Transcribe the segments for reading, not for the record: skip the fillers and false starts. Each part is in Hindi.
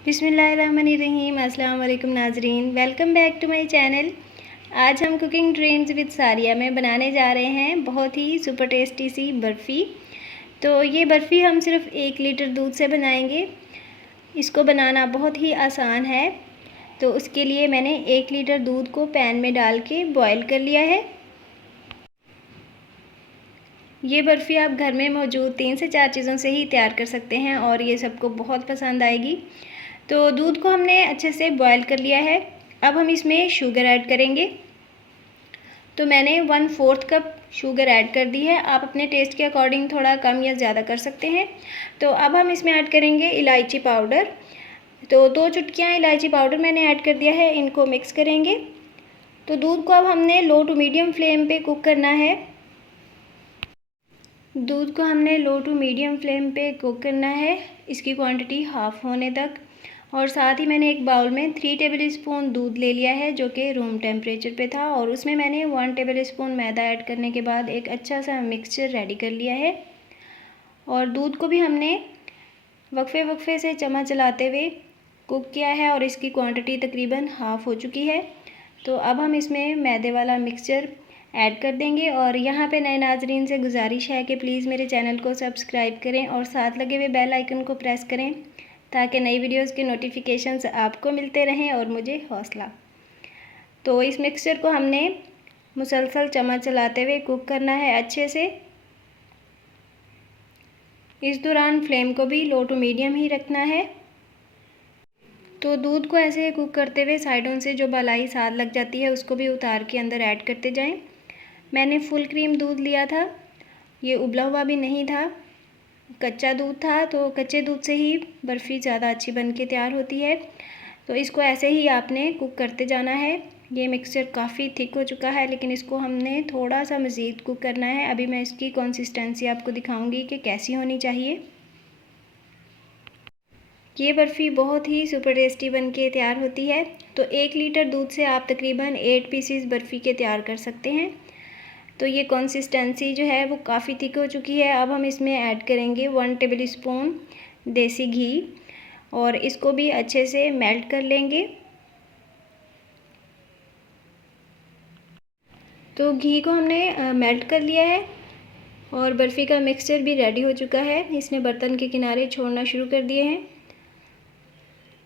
बिस्मिल्लाहिर्रहमानिर्रहीम। अस्सलाम वालेकुम नाजरीन, welcome back to my channel. आज हम कुकिंग ड्रीम्स विद सारिया में बनाने जा रहे हैं बहुत ही सुपर टेस्टी सी बर्फ़ी। तो ये बर्फ़ी हम सिर्फ 1 लीटर दूध से बनाएंगे। इसको बनाना बहुत ही आसान है। तो उसके लिए मैंने 1 लीटर दूध को पैन में डाल के बॉयल कर लिया है। ये बर्फ़ी आप घर में मौजूद 3 से 4 चीज़ों से ही तैयार कर सकते हैं और ये सबको बहुत पसंद आएगी। तो दूध को हमने अच्छे से बॉयल कर लिया है। अब हम इसमें शुगर ऐड करेंगे। तो मैंने 1/4 कप शुगर ऐड कर दी है। आप अपने टेस्ट के अकॉर्डिंग थोड़ा कम या ज़्यादा कर सकते हैं। तो अब हम इसमें ऐड करेंगे इलायची पाउडर। तो 2 चुटकियाँ इलायची पाउडर मैंने ऐड कर दिया है। इनको मिक्स करेंगे। तो दूध को अब हमने लो टू मीडियम फ्लेम पे कुक करना है। दूध को हमने लो टू मीडियम फ्लेम पे कुक करना है, इसकी क्वांटिटी हाफ़ होने तक। और साथ ही मैंने एक बाउल में 3 टेबल स्पून दूध ले लिया है जो कि रूम टेम्परेचर पे था, और उसमें मैंने 1 टेबल स्पून मैदा ऐड करने के बाद एक अच्छा सा मिक्सचर रेडी कर लिया है। और दूध को भी हमने वक्फे वक्फे से चम्मच चलाते हुए कुक किया है और इसकी क्वांटिटी तकरीबन हाफ़ हो चुकी है। तो अब हम इसमें मैदे वाला मिक्सचर ऐड कर देंगे। और यहाँ पे नए नाजरीन से गुजारिश है कि प्लीज़ मेरे चैनल को सब्सक्राइब करें और साथ लगे हुए बेल आइकन को प्रेस करें ताकि नई वीडियोस के नोटिफिकेशंस आपको मिलते रहें और मुझे हौसला। तो इस मिक्सचर को हमने मुसलसल चम्मच चलाते हुए कुक करना है अच्छे से। इस दौरान फ्लेम को भी लो टू मीडियम ही रखना है। तो दूध को ऐसे कुक करते हुए साइडों से जो बलाई साथ लग जाती है उसको भी उतार के अंदर ऐड करते जाएं। मैंने फुल क्रीम दूध लिया था, ये उबला हुआ भी नहीं था, कच्चा दूध था। तो कच्चे दूध से ही बर्फ़ी ज़्यादा अच्छी बन के तैयार होती है। तो इसको ऐसे ही आपने कुक करते जाना है। ये मिक्सचर काफ़ी थिक हो चुका है लेकिन इसको हमने थोड़ा सा मज़ीद कुक करना है। अभी मैं इसकी कंसिस्टेंसी आपको दिखाऊंगी कि कैसी होनी चाहिए। ये बर्फ़ी बहुत ही सुपर टेस्टी बन के तैयार होती है। तो 1 लीटर दूध से आप तकरीबन 8 पीसीस बर्फ़ी के तैयार कर सकते हैं। तो ये कंसिस्टेंसी जो है वो काफ़ी थिक हो चुकी है। अब हम इसमें ऐड करेंगे 1 टेबल स्पून देसी घी और इसको भी अच्छे से मेल्ट कर लेंगे। तो घी को हमने मेल्ट कर लिया है और बर्फ़ी का मिक्सचर भी रेडी हो चुका है। इसने बर्तन के किनारे छोड़ना शुरू कर दिए हैं।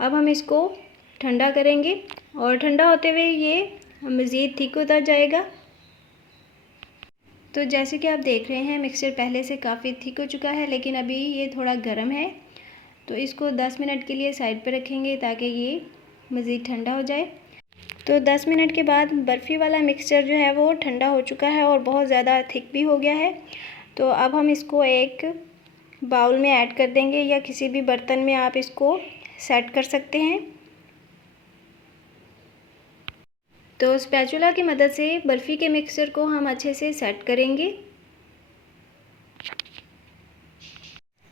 अब हम इसको ठंडा करेंगे और ठंडा होते हुए ये मज़ीद थिक होता जाएगा। तो जैसे कि आप देख रहे हैं मिक्सचर पहले से काफ़ी थिक हो चुका है लेकिन अभी ये थोड़ा गर्म है। तो इसको 10 मिनट के लिए साइड पर रखेंगे ताकि ये मज़ीद ठंडा हो जाए। तो 10 मिनट के बाद बर्फ़ी वाला मिक्सचर जो है वो ठंडा हो चुका है और बहुत ज़्यादा थिक भी हो गया है। तो अब हम इसको एक बाउल में ऐड कर देंगे या किसी भी बर्तन में आप इसको सेट कर सकते हैं। तो स्पैचुला की मदद से बर्फ़ी के मिक्सचर को हम अच्छे से सेट करेंगे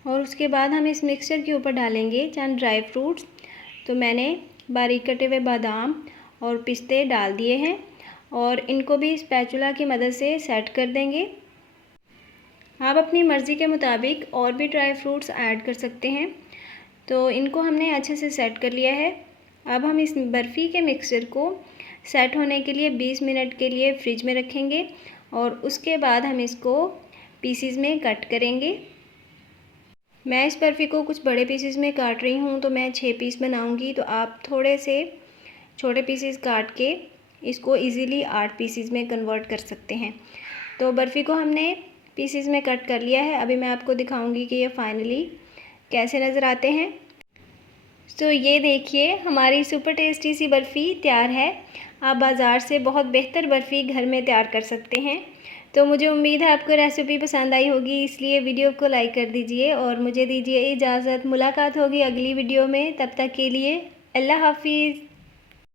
और उसके बाद हम इस मिक्सचर के ऊपर डालेंगे चंद ड्राई फ्रूट्स। तो मैंने बारीक कटे हुए बादाम और पिस्ते डाल दिए हैं और इनको भी स्पैचुला की मदद से सेट कर देंगे। आप अपनी मर्ज़ी के मुताबिक और भी ड्राई फ्रूट्स ऐड कर सकते हैं। तो इनको हमने अच्छे से सेट कर लिया है। अब हम इस बर्फ़ी के मिक्सचर को सेट होने के लिए 20 मिनट के लिए फ्रिज में रखेंगे और उसके बाद हम इसको पीसीज में कट करेंगे। मैं इस बर्फ़ी को कुछ बड़े पीसेस में काट रही हूँ, तो मैं 6 पीस बनाऊँगी। तो आप थोड़े से छोटे पीसेस काट के इसको इजीली 8 पीसेस में कन्वर्ट कर सकते हैं। तो बर्फ़ी को हमने पीसेस में कट कर लिया है। अभी मैं आपको दिखाऊंगी कि ये फाइनली कैसे नज़र आते हैं। तो ये देखिए हमारी सुपर टेस्टी सी बर्फ़ी तैयार है। आप बाज़ार से बहुत बेहतर बर्फ़ी घर में तैयार कर सकते हैं। तो मुझे उम्मीद है आपको रेसिपी पसंद आई होगी, इसलिए वीडियो को लाइक कर दीजिए और मुझे दीजिए इजाज़त। मुलाकात होगी अगली वीडियो में, तब तक के लिए अल्लाह हाफ़िज़।